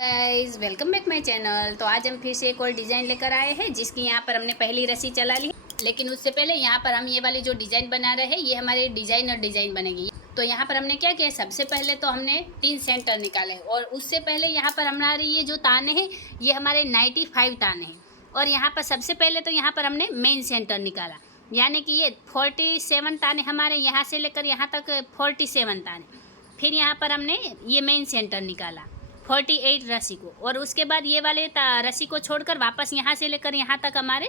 Guys welcome back my channel. तो आज हम फिर से एक और डिज़ाइन लेकर आए हैं जिसकी यहाँ पर हमने पहली रस्सी चला ली। लेकिन उससे पहले यहाँ पर हम ये वाली जो डिज़ाइन बना रहे हैं ये हमारी डिज़ाइन बनेगी। तो यहाँ पर हमने क्या किया, सबसे पहले तो हमने 3 सेंटर निकाले और उससे पहले यहाँ पर हमारे ये जो ताने हैं ये हमारे 95 ताने हैं। और यहाँ पर सबसे पहले तो यहाँ पर हमने मेन सेंटर निकाला, यानी कि ये 47 ताने हमारे यहाँ से लेकर यहाँ तक 47 ताने। फिर यहाँ पर हमने ये मेन सेंटर निकाला 48 रस्सी को, और उसके बाद ये वाले रस्सी को छोड़कर वापस यहाँ से लेकर यहाँ तक हमारे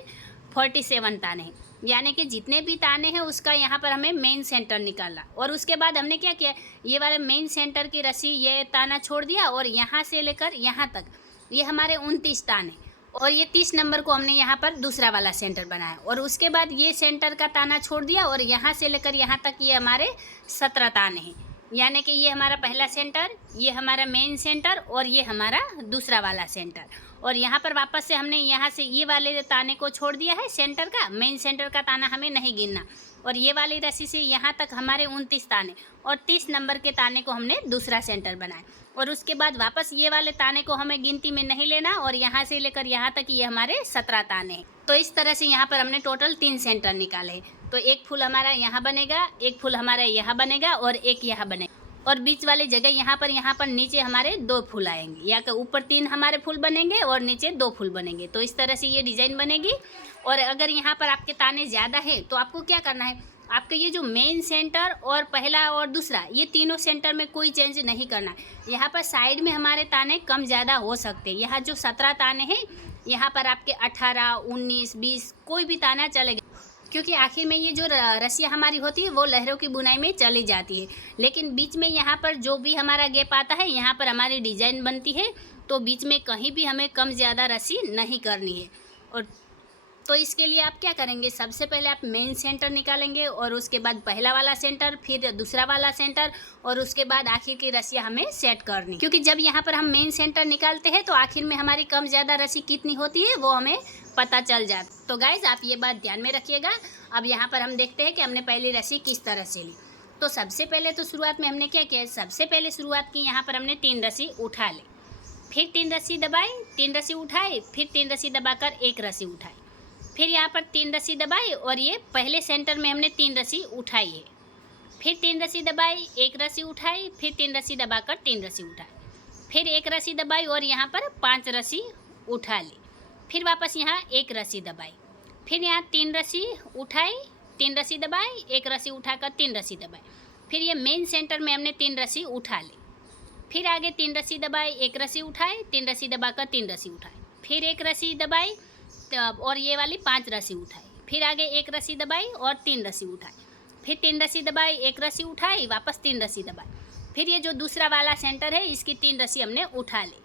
47 ताने हैं, यानी कि जितने भी ताने हैं उसका यहाँ पर हमें मेन सेंटर निकालना। और उसके बाद हमने क्या किया, ये वाले मेन सेंटर की रस्सी ये ताना छोड़ दिया और यहाँ से लेकर यहाँ तक ये हमारे 29 ताने, और ये 30 नंबर को हमने यहाँ पर दूसरा वाला सेंटर बनाया। और उसके बाद ये सेंटर का ताना छोड़ दिया और यहाँ से लेकर यहाँ तक ये हमारे 17 ताने हैं, यानी कि ये हमारा पहला सेंटर, ये हमारा मेन सेंटर और ये हमारा दूसरा वाला सेंटर। और यहाँ पर वापस से हमने यहाँ से ये वाले ताने को छोड़ दिया है सेंटर का, मेन सेंटर का ताना हमें नहीं गिनना। और ये वाली रस्सी से यहाँ तक हमारे 29 ताने और 30 नंबर के ताने को हमने दूसरा सेंटर बनाया। और उसके बाद वापस ये वाले ताने को हमें गिनती में नहीं लेना और यहाँ से लेकर यहाँ तक ये हमारे 17 ताने हैं। तो इस तरह से यहाँ पर हमने टोटल 3 सेंटर निकाले। तो एक फूल हमारा यहाँ बनेगा, एक फूल हमारा यहाँ बनेगा और एक यहाँ बनेगा, और बीच वाली जगह यहाँ पर नीचे हमारे 2 फूल आएंगे, या कि ऊपर 3 हमारे फूल बनेंगे और नीचे 2 फूल बनेंगे। तो इस तरह से ये डिज़ाइन बनेगी। और अगर यहाँ पर आपके ताने ज़्यादा है तो आपको क्या करना है, आपके ये जो मेन सेंटर और पहला और दूसरा ये तीनों सेंटर में कोई चेंज नहीं करना है। यहाँ पर साइड में हमारे ताने कम ज़्यादा हो सकते हैं। यहाँ जो 17 ताने हैं यहाँ पर आपके 18, 19, 20 कोई भी ताना चलेगा, क्योंकि आखिर में ये जो रस्सियाँ हमारी होती है वो लहरों की बुनाई में चली जाती है। लेकिन बीच में यहाँ पर जो भी हमारा गैप आता है यहाँ पर हमारी डिज़ाइन बनती है, तो बीच में कहीं भी हमें कम ज़्यादा रस्सी नहीं करनी है। और तो इसके लिए आप क्या करेंगे, सबसे पहले आप मेन सेंटर निकालेंगे और उसके बाद पहला वाला सेंटर, फिर दूसरा वाला सेंटर, और उसके बाद आखिर की रस्सियाँ हमें सेट करनी, क्योंकि जब यहाँ पर हम मेन सेंटर निकालते हैं तो आखिर में हमारी कम ज़्यादा रस्सी कितनी होती है वो हमें पता चल जाता। तो गाइज आप ये बात ध्यान में रखिएगा। अब यहाँ पर हम देखते हैं कि हमने पहली रस्सी किस तरह से ली। तो सबसे पहले तो शुरुआत में हमने क्या किया, सबसे पहले शुरुआत की यहाँ पर हमने 3 रस्सी उठा ली, फिर 3 रस्सी दबाई, 3 रस्सी उठाई, फिर 3 रस्सी दबाकर 1 रस्सी उठाई, फिर यहाँ पर 3 रस्सी दबाई और ये पहले सेंटर में हमने 3 रस्सी उठाई है, फिर 3 रस्सी दबाई, 1 रस्सी उठाई, फिर 3 रस्सी दबाकर 3 रस्सी उठाई, फिर 1 रस्सी दबाई और यहाँ पर 5 रस्सी उठा ली, फिर वापस यहाँ 1 रस्सी दबाई, फिर यहाँ 3 रस्सी उठाई, 3 रस्सी दबाई, 1 रस्सी उठाकर 3 रस्सी दबाई, फिर ये मेन सेंटर में हमने 3 रस्सी उठा ली, फिर आगे 3 रस्सी दबाई, 1 रस्सी उठाई, 3 रस्सी दबाकर 3 रस्सी उठाई, फिर 1 रस्सी दबाई और ये वाली 5 रस्सी उठाई, फिर आगे 1 रस्सी दबाई और 3 रस्सी उठाई, फिर 3 रस्सी दबाई, 1 रस्सी उठाई, वापस 3 रस्सी दबाई, फिर ये जो दूसरा वाला सेंटर है इसकी 3 रस्सी हमने उठा ली,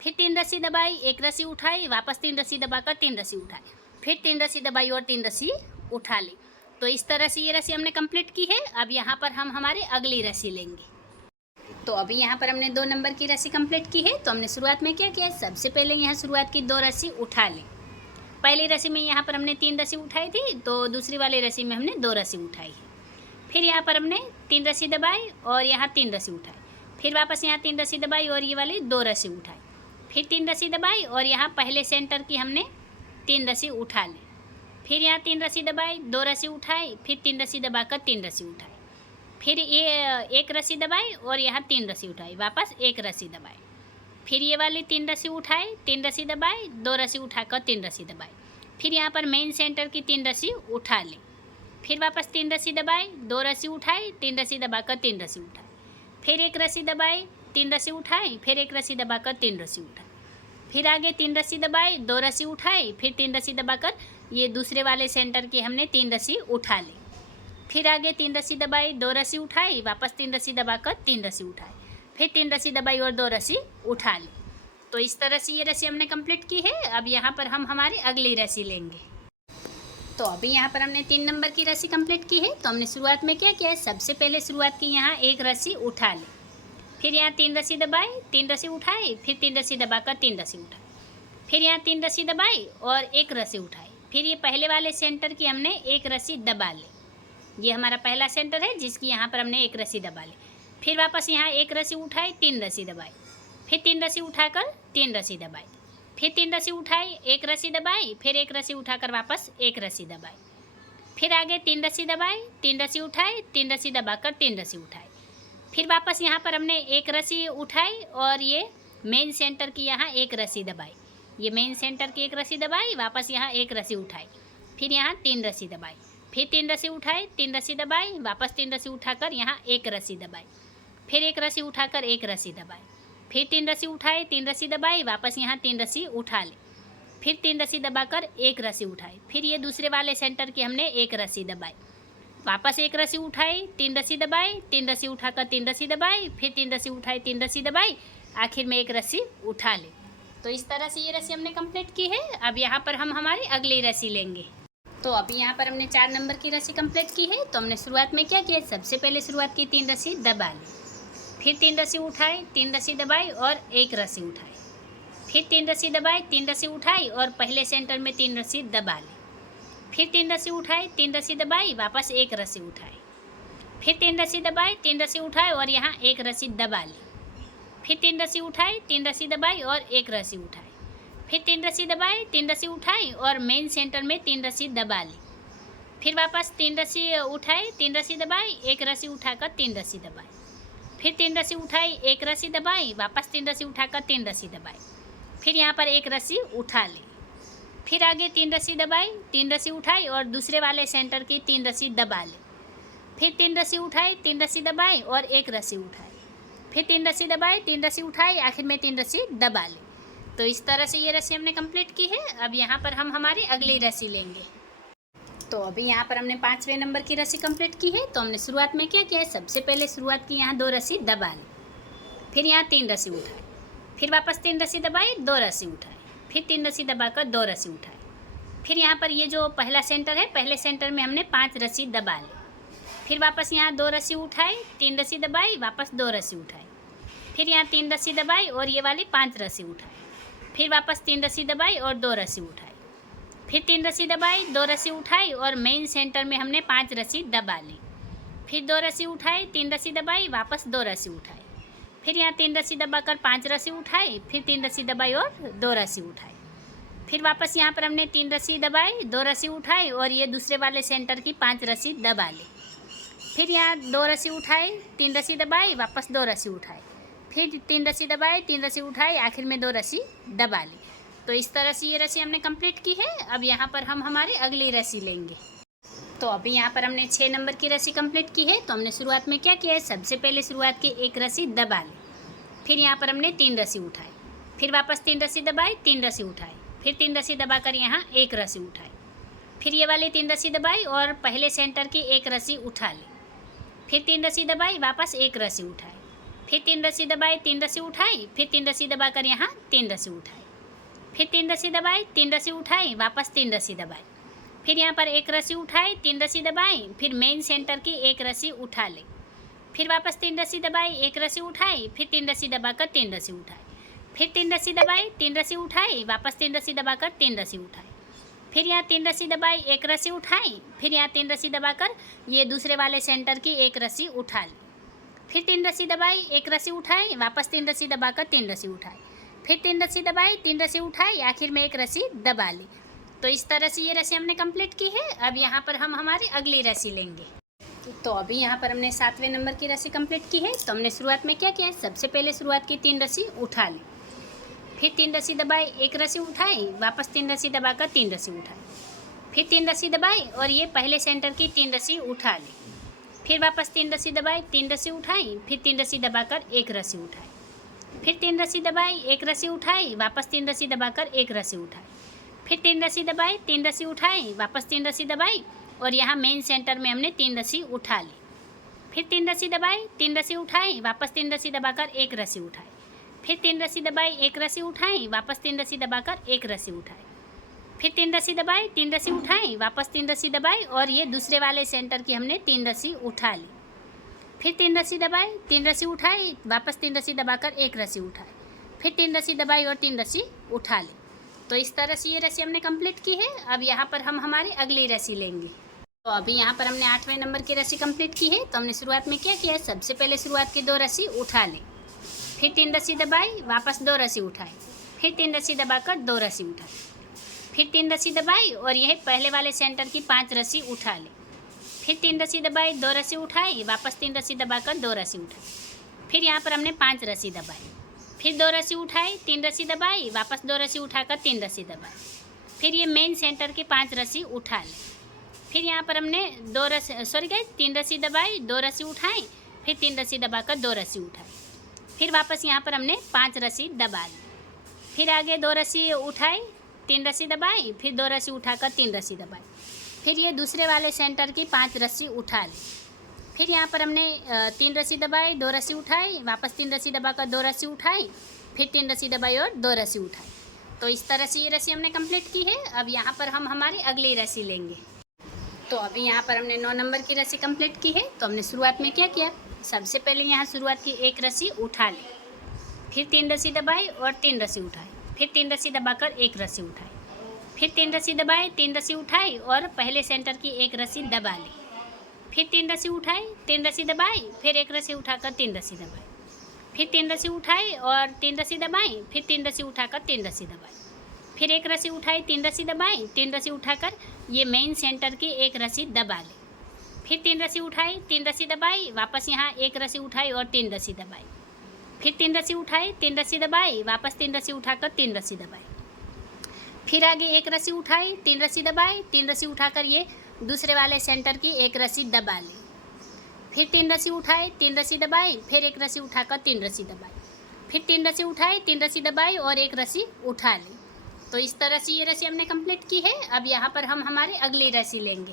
फिर 3 रस्सी दबाई, 1 रस्सी उठाई, वापस 3 रस्सी दबाकर 3 रस्सी उठाई, फिर 3 रस्सी दबाई और 3 रस्सी उठा ली। तो इस तरह से ये रस्सी हमने कंप्लीट की है। अब यहाँ पर हम हमारे अगली रस्सी लेंगे। तो अभी यहाँ पर हमने 2 नंबर की रस्सी कंप्लीट की है। तो हमने शुरुआत में क्या किया, सबसे पहले यहाँ शुरुआत की 2 रस्सी उठा ली। पहली रस्सी में यहाँ पर हमने 3 रस्सी उठाई थी, तो दूसरी वाली रस्सी में हमने 2 रस्सी उठाई है। फिर यहाँ पर हमने 3 रस्सी दबाई और यहाँ 3 रस्सी उठाई, फिर वापस यहाँ 3 रस्सी दबाई और ये वाली 2 रस्सी उठाई, फिर 3 रस्सी दबाई और यहाँ पहले सेंटर की हमने 3 रस्सी उठा ली, फिर यहाँ 3 रस्सी दबाई, 2 रस्सी उठाई, फिर 3 रस्सी दबाकर 3 रस्सी उठाई, फिर ये 1 रस्सी दबाई और यहाँ 3 रस्सी उठाई, वापस 1 रस्सी दबाई, फिर ये वाली 3 रस्सी उठाई, 3 रस्सी दबाई, 2 रस्सी उठाकर 3 रस्सी दबाई, फिर यहाँ पर मेन सेंटर की 3 रस्सी उठा ली, फिर वापस 3 रस्सी दबाई, 2 रस्सी उठाई, 3 रस्सी दबाकर 3 रस्सी उठाई, फिर 1 रस्सी दबाई, 3 रस्सी उठाई, फिर 1 रस्सी दबाकर 3 रस्सी उठाई, फिर आगे 3 रस्सी दबाई, 2 रस्सी उठाई, फिर 3 रस्सी दबाकर ये दूसरे वाले सेंटर की हमने 3 रस्सी उठा ली, फिर आगे 3 रस्सी दबाई, 2 रस्सी उठाई, वापस 3 रस्सी दबाकर 3 रस्सी उठाई, फिर 3 रस्सी दबाई और 2 रस्सी उठा ली। तो इस तरह से ये रस्सी हमने कंप्लीट की है। अब यहाँ पर हम हमारी अगली रस्सी लेंगे। तो अभी यहाँ पर हमने 3 नंबर की रस्सी कंप्लीट की है। तो हमने शुरुआत में क्या किया है, सबसे पहले शुरुआत की यहाँ 1 रस्सी उठा ली, फिर यहाँ 3 रस्सी दबाई, 3 रस्सी उठाई, फिर 3 रस्सी दबाकर 3 रस्सी उठाई, फिर यहाँ 3 रस्सी दबाई और 1 रस्सी उठाई, फिर ये पहले वाले सेंटर की हमने 1 रस्सी दबा ली, ये हमारा पहला सेंटर है जिसकी यहाँ पर हमने 1 रस्सी दबा ली, फिर वापस यहाँ 1 रस्सी उठाई, 3 रस्सी दबाई, फिर 3 रस्सी उठाकर 3 रस्सी दबाई, फिर 3 रस्सी उठाई, 1 रस्सी दबाई, फिर 1 रस्सी उठाकर वापस 1 रस्सी दबाई, फिर आगे 3 रस्सी दबाई, 3 रस्सी उठाई, 3 रस्सी दबाकर 3 रस्सी उठाई, फिर वापस यहाँ पर हमने 1 रस्सी उठाई और ये मेन सेंटर की यहाँ 1 रस्सी दबाई, ये मेन सेंटर की 1 रस्सी दबाई, वापस यहाँ 1 रस्सी उठाई, फिर यहाँ 3 रस्सी दबाई, फिर 3 रस्सी उठाई, 3 रस्सी दबाई, वापस 3 रस्सी उठाकर यहाँ 1 रस्सी दबाई, फिर 1 रस्सी उठाकर 1 रस्सी दबाई, फिर 3 रस्सी उठाई, 3 रस्सी दबाई, वापस यहाँ 3 रस्सी उठा ले, फिर 3 रस्सी दबाकर 1 रस्सी उठाई, फिर ये दूसरे वाले सेंटर की हमने 1 रस्सी दबाई, वापस 1 रस्सी उठाई, 3 रस्सी दबाई, 3 रस्सी उठाकर 3 रस्सी दबाई, फिर 3 रस्सी उठाई, 3 रस्सी दबाई, आखिर में 1 रस्सी उठा ले। तो इस तरह से ये रस्सी हमने कंप्लीट की है। अब यहाँ पर हम हमारी अगली रस्सी लेंगे। तो अभी यहाँ पर हमने 4 नंबर की रस्सी कंप्लीट की है। तो हमने शुरुआत में क्या किया, सबसे पहले शुरुआत की 3 रस्सी दबा ली, फिर 3 रस्सी उठाई, 3 रस्सी दबाई और 1 रस्सी उठाई, फिर 3 रस्सी दबाई, 3 रस्सी उठाई और पहले सेंटर में 3 रस्सी दबा ली, फिर 3 रस्सी उठाई, 3 रस्सी दबाई, वापस 1 रस्सी उठाई, फिर 3 रस्सी दबाई, 3 रस्सी उठाई और यहाँ 1 रस्सी दबा ली, फिर 3 रस्सी उठाई, 3 रस्सी दबाई और 1 रस्सी उठाई, फिर 3 रस्सी दबाई, 3 रस्सी उठाई और मेन सेंटर में 3 रस्सी दबा ली, फिर वापस 3 रस्सी उठाई, 3 रस्सी दबाई, 1 रस्सी उठाकर 3 रस्सी दबाई, फिर 3 रस्सी उठाई, 1 रस्सी दबाई, वापस 3 रस्सी उठाकर 3 रस्सी दबाई, फिर यहाँ पर 1 रस्सी उठा ली, फिर आगे 3 रस्सी दबाई, 3 रस्सी उठाई और दूसरे वाले सेंटर की 3 रस्सी दबा ली, फिर 3 रस्सी उठाई, 3 रस्सी दबाई और 1 रस्सी उठाई, फिर 3 रस्सी दबाई, 3 रस्सी उठाई, आखिर में 3 रस्सी दबा ली। तो इस तरह से ये रस्सी हमने कंप्लीट की है। अब यहाँ पर हम हमारी अगली रस्सी लेंगे। तो अभी यहाँ पर हमने 5वें नंबर की रस्सी कंप्लीट की है। तो हमने शुरुआत में क्या किया है, सबसे पहले शुरुआत की यहाँ 2 रस्सी दबा ली, फिर यहाँ 3 रस्सी उठाई, फिर वापस 3 रस्सी दबाई, 2 रस्सी उठाई, फिर 3 रस्सी दबाकर 2 रस्सी उठाई, फिर यहाँ पर ये जो पहला सेंटर है, पहले सेंटर में हमने 5 रस्सी दबा ली, फिर वापस यहाँ 2 रस्सी उठाई, 3 रस्सी दबाई, वापस 2 रस्सी उठाई, फिर यहाँ 3 रस्सी दबाई और ये वाली 5 रस्सी उठाई, फिर वापस 3 रस्सी दबाई और 2 रस्सी उठाई, फिर 3 रस्सी दबाई, 2 रस्सी उठाई और मेन सेंटर में हमने 5 रस्सी दबा ली, फिर 2 रस्सी उठाई, 3 रस्सी दबाई, वापस 2 रस्सी उठाई, फिर यहाँ 3 रस्सी दबाकर 5 रस्सी उठाई, फिर 3 रस्सी दबाई और 2 रस्सी उठाई, फिर वापस यहाँ पर हमने 3 रस्सी दबाई, 2 रस्सी उठाई और ये दूसरे वाले सेंटर की 5 रस्सी दबा ली, फिर यहाँ 2 रस्सी उठाई, 3 रस्सी दबाई, वापस 2 रस्सी उठाई, फिर 3 रस्सी दबाई, 3 रस्सी उठाई, आखिर में 2 रस्सी दबा ली। तो इस तरह से ये रस्सी हमने कंप्लीट की है। अब यहाँ पर हम हमारी अगली रस्सी लेंगे। तो अभी यहाँ पर हमने 6 नंबर की रस्सी कंप्लीट की है। तो हमने शुरुआत में क्या किया है, सबसे पहले शुरुआत की 1 रस्सी दबा ली, फिर यहाँ पर हमने 3 रस्सी उठाई, फिर वापस 3 रस्सी दबाई, 3 रस्सी उठाई, फिर 3 रस्सी दबाकर यहाँ 1 रस्सी उठाई, फिर ये वाली 3 रस्सी दबाई और पहले सेंटर की 1 रस्सी उठा ली, फिर 3 रस्सी दबाई, वापस 1 रस्सी उठाई, फिर 3 रस्सी दबाई, 3 रस्सी उठाई, फिर 3 रस्सी दबाकर यहाँ 3 रस्सी उठाई, फिर 3 रस्सी दबाई, 3 रस्सी उठाई, वापस 3 रस्सी दबाई, फिर यहाँ पर 1 रस्सी उठाई, 3 रस्सी दबाई, फिर मेन सेंटर की 1 रस्सी उठा ले, फिर वापस 3 रस्सी दबाई, 1 रस्सी उठाई, फिर 3 रस्सी दबाकर 3 रस्सी उठाई, फिर 3 रस्सी दबाई, 3 रस्सी उठाई, वापस 3 रस्सी दबाकर 3 रस्सी उठाई, फिर यहाँ 3 रस्सी दबाई, 1 रस्सी उठाई, फिर यहाँ 3 रस्सी दबाकर ये दूसरे वाले सेंटर की 1 रस्सी उठा ली, फिर 3 रस्सी दबाई, 1 रस्सी उठाई, वापस 3 रस्सी दबाकर 3 रस्सी उठाई, फिर 3 रस्सी दबाई, 3 रस्सी उठाई, आखिर में 1 रस्सी दबा ली। तो इस तरह से ये रस्सी हमने कंप्लीट की है। अब यहाँ पर हम हमारी अगली रस्सी लेंगे। तो अभी यहाँ पर हमने 7वें नंबर की रस्सी कंप्लीट की है। तो हमने शुरुआत में क्या किया है, सबसे पहले शुरुआत की 3 रस्सी उठा ली, फिर 3 रस्सी दबाई, 1 रस्सी उठाई, वापस 3 रस्सी दबाकर 3 रस्सी उठाई, फिर 3 रस्सी दबाई और ये पहले सेंटर की 3 रस्सी उठा ली, फिर वापस 3 रस्सी दबाई, 3 रस्सी उठाई, फिर 3 रस्सी दबाकर 1 रस्सी उठाई, फिर 3 रस्सी दबाई, 1 रस्सी उठाई, वापस 3 रस्सी दबाकर 1 रस्सी उठाई, फिर 3 रस्सी दबाई, 3 रस्सी उठाई, वापस 3 रस्सी दबाई और यहाँ मेन सेंटर में हमने 3 रस्सी उठा ली, फिर 3 रस्सी दबाई, 3 रस्सी उठाई, वापस 3 रस्सी दबाकर 1 रस्सी उठाई, फिर 3 रस्सी दबाई, 1 रस्सी उठाई, वापस 3 रस्सी दबाकर 1 रस्सी उठाई, फिर 3 रस्सी दबाई, 3 रस्सी उठाई, वापस 3 रस्सी दबाई और ये दूसरे वाले सेंटर की हमने 3 रस्सी उठा ली, फिर 3 रस्सी दबाई, 3 रस्सी उठाई, वापस 3 रस्सी दबाकर 1 रस्सी उठाई, फिर 3 रस्सी दबाई और 3 रस्सी उठा ली। तो इस तरह से ये रस्सी हमने कंप्लीट की है। अब यहाँ पर हम हमारी अगली रस्सी लेंगे। तो अभी यहाँ पर हमने 8वें नंबर की रस्सी कंप्लीट की है। तो हमने शुरुआत में क्या किया है, सबसे पहले शुरुआत की 2 रस्सी उठा ली, फिर 3 रस्सी दबाई, वापस 2 रस्सी उठाई, फिर 3 रस्सी दबाकर 2 रस्सी उठाई, फिर 3 रस्सी दबाई और यह पहले वाले सेंटर की 5 रस्सी उठा ले, फिर 3 रस्सी दबाई, 2 रस्सी उठाई, वापस 3 रस्सी दबाकर 2 रस्सी उठाई, फिर यहाँ पर हमने 5 रस्सी दबाई, फिर 2 रस्सी उठाई, 3 रस्सी दबाई, वापस 2 रस्सी उठाकर 3 रस्सी दबाई, फिर ये मेन सेंटर की 5 रस्सी उठा ले, फिर यहाँ पर हमने 3 रस्सी दबाई, 2 रस्सी उठाई, फिर 3 रस्सी दबाकर 2 रस्सी उठाई, फिर वापस यहाँ पर हमने 5 रस्सी दबा ली, फिर आगे 2 रस्सी उठाई, 3 रस्सी दबाई, फिर 2 रस्सी उठाकर 3 रस्सी दबाई, फिर ये दूसरे वाले सेंटर की 5 रस्सी उठा ली, फिर यहाँ पर हमने 3 रस्सी दबाई, 2 रस्सी उठाई, वापस 3 रस्सी दबाकर 2 रस्सी उठाई, फिर 3 रस्सी दबाई और 2 रस्सी उठाई। तो इस तरह से ये रस्सी हमने कंप्लीट की है। अब यहाँ पर हम हमारी अगली रस्सी लेंगे। तो अभी यहाँ पर हमने 9 नंबर की रस्सी कंप्लीट की है। तो हमने शुरुआत में क्या किया, सबसे पहले यहाँ शुरुआत की 1 रस्सी उठा ली, फिर 3 रस्सी दबाई और 3 रस्सी उठाई, फिर 3 रस्सी दबाकर 1 रस्सी उठाई, फिर 3 रस्सी दबाई, 3 रस्सी उठाई और पहले सेंटर की 1 रस्सी दबा ली, फिर 3 रस्सी उठाई, 3 रस्सी दबाई, फिर 1 रस्सी उठाकर 3 रस्सी दबाई, फिर 3 रस्सी उठाई और 3 रस्सी दबाई, फिर 3 रस्सी उठाकर 3 रस्सी दबाई, फिर 1 रस्सी उठाई, 3 रस्सी दबाई, 3 रस्सी उठाकर ये मेन सेंटर की 1 रस्सी दबा ली, फिर 3 रस्सी उठाई, 3 रस्सी दबाई, वापस यहाँ 1 रस्सी उठाई और 3 रस्सी दबाई, फिर 3 रस्सी उठाई, 3 रस्सी दबाई, वापस 3 रस्सी उठाकर 3 रस्सी दबाई, फिर आगे 1 रस्सी उठाई, 3 रस्सी दबाई, 3 रस्सी उठाकर ये दूसरे वाले सेंटर की 1 रस्सी दबा ली, फिर 3 रस्सी उठाई, 3 रस्सी दबाई, फिर 1 रस्सी उठाकर 3 रस्सी दबाई, फिर 3 रस्सी उठाई, 3 रस्सी दबाई और 1 रस्सी उठा ली। तो इस तरह से ये रस्सी हमने कंप्लीट की है। अब यहाँ पर हम हमारी अगली रस्सी लेंगे।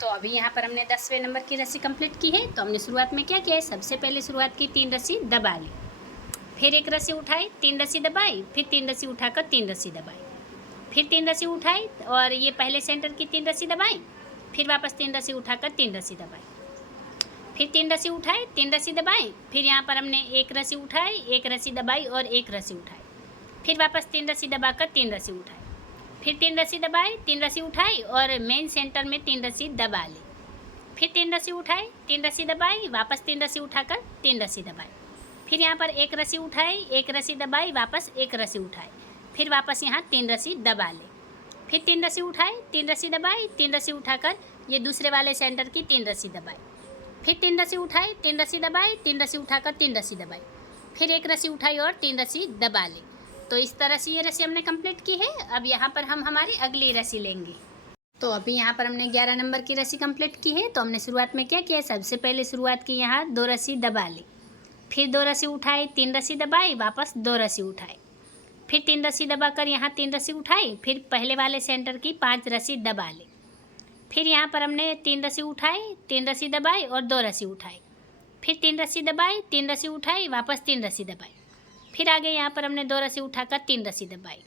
तो अभी यहाँ पर हमने 10वें नंबर की रस्सी कंप्लीट की है। तो हमने शुरुआत में क्या किया है, सबसे पहले शुरुआत की 3 रस्सी दबा ली, फिर 1 रस्सी उठाई, 3 रस्सी दबाई, फिर 3 रस्सी उठाकर 3 रस्सी दबाई, फिर 3 रस्सी उठाई और ये पहले सेंटर की 3 रस्सी दबाई, फिर वापस 3 रस्सी उठाकर 3 रस्सी दबाई, फिर 3 रस्सी उठाई, 3 रस्सी दबाई, फिर यहाँ पर हमने 1 रस्सी उठाई, 1 रस्सी दबाई और 1 रस्सी उठाई, फिर वापस 3 रस्सी दबाकर 3 रस्सी उठाई, फिर 3 रस्सी दबाई, 3 रस्सी उठाई और मेन सेंटर में 3 रस्सी दबा ली, फिर 3 रस्सी उठाई, 3 रस्सी दबाई, वापस 3 रस्सी उठाकर 3 रस्सी दबाई, फिर यहाँ पर 1 रस्सी उठाई, 1 रस्सी दबाई, वापस 1 रस्सी उठाई, फिर वापस यहाँ 3 रस्सी दबा ले, फिर 3 रस्सी उठाई, 3 रस्सी दबाई, 3 रस्सी उठाकर ये दूसरे वाले सेंटर की 3 रस्सी दबाई, फिर 3 रस्सी उठाई, 3 रस्सी दबाई, 3 रस्सी उठाकर 3 रस्सी दबाई, फिर 1 रस्सी उठाई और 3 रस्सी दबा ली। तो इस तरह से ये रस्सी हमने कंप्लीट की है। अब यहाँ पर हम हमारी अगली रस्सी लेंगे। तो अभी यहाँ पर हमने 11 नंबर की रस्सी कंप्लीट की है। तो हमने शुरुआत में क्या किया, सबसे पहले शुरुआत की यहाँ 2 रस्सी दबा ली, फिर 2 रस्सी उठाई, 3 रस्सी दबाई, वापस 2 रस्सी उठाई, फिर 3 रस्सी दबाकर यहाँ 3 रस्सी उठाई, फिर पहले वाले सेंटर की 5 रस्सी दबा ली, फिर यहाँ पर हमने 3 रस्सी उठाई, 3 रस्सी दबाई और 2 रस्सी उठाई, फिर 3 रस्सी दबाई, 3 रस्सी उठाई, वापस 3 रस्सी दबाई, फिर आगे यहाँ पर हमने 2 रस्सी उठाकर 3 रस्सी दबाई,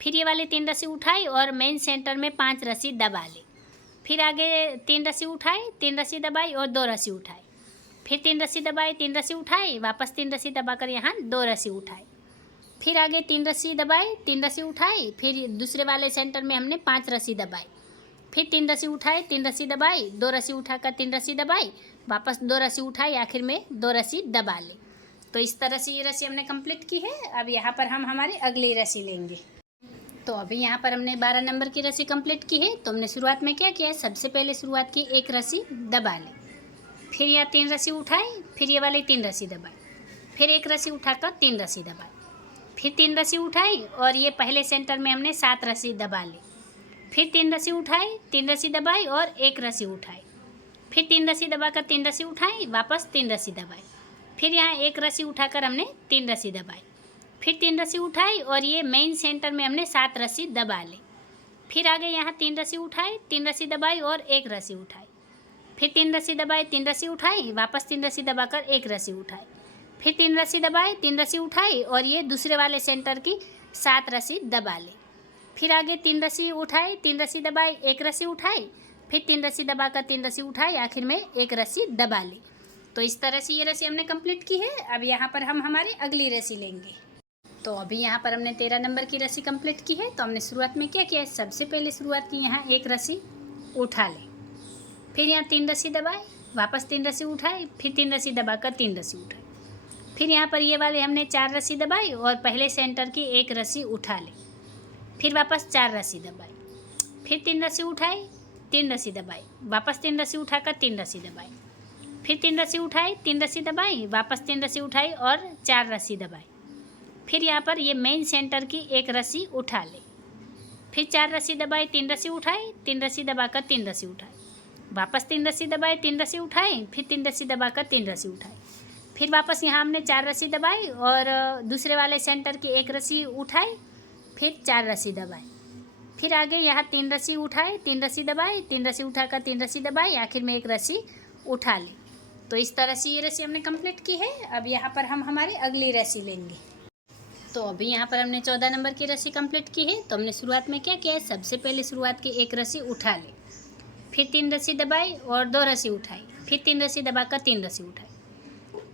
फिर ये वाली 3 रस्सी उठाई और मेन सेंटर में 5 रस्सी दबा ली, फिर आगे 3 रस्सी उठाई, 3 रस्सी दबाई और 2 रस्सी उठाई, फिर 3 रस्सी दबाई, 3 रस्सी उठाई, वापस 3 रस्सी दबाकर यहाँ 2 रस्सी उठाई, फिर आगे 3 रस्सी दबाई, 3 रस्सी उठाई, फिर दूसरे वाले सेंटर में हमने 5 रस्सी दबाई, फिर 3 रस्सी उठाई, 3 रस्सी दबाई, 2 रस्सी उठाकर 3 रस्सी दबाई, वापस 2 रस्सी उठाई, आखिर में 2 रस्सी दबा ली। तो इस तरह से ये रस्सी हमने कंप्लीट की है। अब यहाँ पर हम हमारी अगली रस्सी लेंगे। तो अभी यहाँ पर हमने 12 नंबर की रस्सी कंप्लीट की है। तो हमने शुरुआत में क्या किया है, सबसे पहले शुरुआत की 1 रस्सी दबा ली, फिर यहाँ 3 रस्सी उठाई, फिर ये वाली 3 रस्सी दबाई, फिर 1 रस्सी उठाकर 3 रस्सी दबाई, फिर 3 रस्सी उठाई और ये पहले सेंटर में हमने 7 रस्सी दबा ली, फिर 3 रस्सी उठाई, 3 रस्सी दबाई और 1 रस्सी उठाई, फिर 3 रस्सी दबाकर 3 रस्सी उठाई, वापस 3 रस्सी दबाई, फिर यहाँ 1 रस्सी उठाकर हमने 3 रस्सी दबाई, फिर 3 रस्सी उठाई और ये मेन सेंटर में हमने 7 रस्सी दबा ली, फिर आगे यहाँ 3 रस्सी उठाई, 3 रस्सी दबाई और 1 रस्सी उठाई, फिर 3 रस्सी दबाई, 3 रस्सी उठाई, वापस 3 रस्सी दबाकर 1 रस्सी उठाई, फिर 3 रस्सी दबाई, 3 रस्सी उठाई और ये दूसरे वाले सेंटर की 7 रस्सी दबा ली, फिर आगे 3 रस्सी उठाई, 3 रस्सी दबाई, 1 रस्सी उठाई, फिर 3 रस्सी दबाकर 3 रस्सी उठाई, आखिर में 1 रस्सी दबा ली। तो इस तरह से ये रस्सी हमने कंप्लीट की है। अब यहाँ पर हम हमारी अगली रस्सी लेंगे। तो अभी यहाँ पर हमने 13 नंबर की रस्सी कंप्लीट की है। तो हमने शुरुआत में क्या किया है, सबसे पहले शुरुआत की यहाँ 1 रस्सी उठा ले, फिर यहाँ 3 रस्सी दबाई, वापस 3 रस्सी उठाई, फिर 3 रस्सी दबाकर 3 रस्सी उठाई, फिर यहाँ पर ये वाले हमने 4 रस्सी दबाई और पहले सेंटर की एक रस्सी उठा ली, फिर वापस 4 रस्सी दबाई, फिर 3 रस्सी उठाई, 3 रस्सी दबाई, वापस 3 रस्सी उठाकर 3 रस्सी दबाई, फिर 3 रस्सी उठाई, 3 रस्सी दबाई, वापस 3 रस्सी उठाई और 4 रस्सी दबाई। फिर यहाँ पर ये मेन सेंटर की एक रस्सी उठा ली, फिर 4 रस्सी दबाई, 3 रस्सी उठाई, 3 रस्सी दबाकर 3 रस्सी उठाई, वापस 3 रस्सी दबाई, 3 रस्सी उठाई, फिर 3 रस्सी दबाकर 3 रस्सी उठाई, फिर वापस यहाँ हमने 4 रस्सी दबाई और दूसरे वाले सेंटर की एक रस्सी उठाई, फिर 4 रस्सी दबाई, फिर आगे यहाँ 3 रस्सी उठाई, 3 रस्सी दबाई, 3 रस्सी उठाकर 3 रस्सी दबाई, आखिर में एक रस्सी उठा ली। तो इस तरह से ये रस्सी हमने कंप्लीट की है। अब यहाँ पर हम हमारी अगली रस्सी लेंगे। तो अभी यहाँ पर हमने 14 नंबर की रस्सी कंप्लीट की है। तो हमने शुरुआत में क्या किया है, सबसे पहले शुरुआत की एक रस्सी उठा ली, फिर 3 रस्सी दबाई और 2 रस्सी उठाई, फिर 3 रस्सी दबाकर 3 रस्सी उठाई,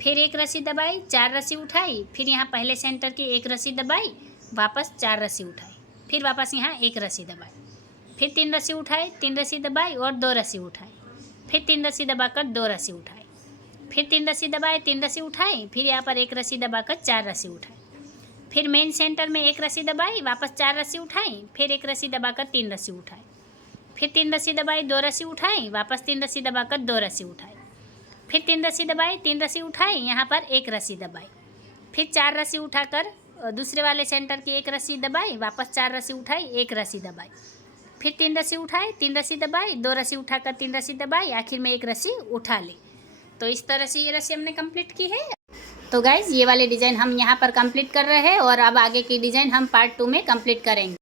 फिर एक रस्सी दबाई, 4 रस्सी उठाई, फिर यहाँ पहले सेंटर की एक रस्सी दबाई, वापस 4 रस्सी उठाई, फिर वापस यहाँ एक रस्सी दबाई, फिर 3 रस्सी उठाई, 3 रस्सी दबाई और 2 रस्सी उठाई, फिर 3 रस्सी दबाकर 2 रस्सी उठाई, फिर 3 रस्सी दबाई, 3 रस्सी उठाई, फिर यहाँ पर एक रस्सी दबाकर 4 रस्सी उठाई, फिर मेन सेंटर में एक रस्सी दबाई, वापस 4 रस्सी उठाई, फिर एक रस्सी दबाकर 3 रस्सी उठाई, फिर 3 रस्सी दबाई, 2 रस्सी उठाई, वापस 3 रस्सी दबाकर 2 रस्सी उठाई, फिर 3 रस्सी दबाई, 3 रस्सी उठाई, यहाँ पर एक रस्सी दबाई, फिर 4 रस्सी उठाकर दूसरे वाले सेंटर की एक रस्सी दबाई, वापस 4 रस्सी उठाई, एक रस्सी दबाई, फिर 3 रस्सी उठाई, 3 रस्सी दबाई, 2 रस्सी उठाकर 3 रस्सी दबाई, आखिर में एक रस्सी उठा ली। तो इस तरह से ये रस्सी हमने कंप्लीट की है। तो गाइज़ ये वाले डिज़ाइन हम यहाँ पर कंप्लीट कर रहे हैं और अब आगे की डिज़ाइन हम पार्ट 2 में कंप्लीट करेंगे।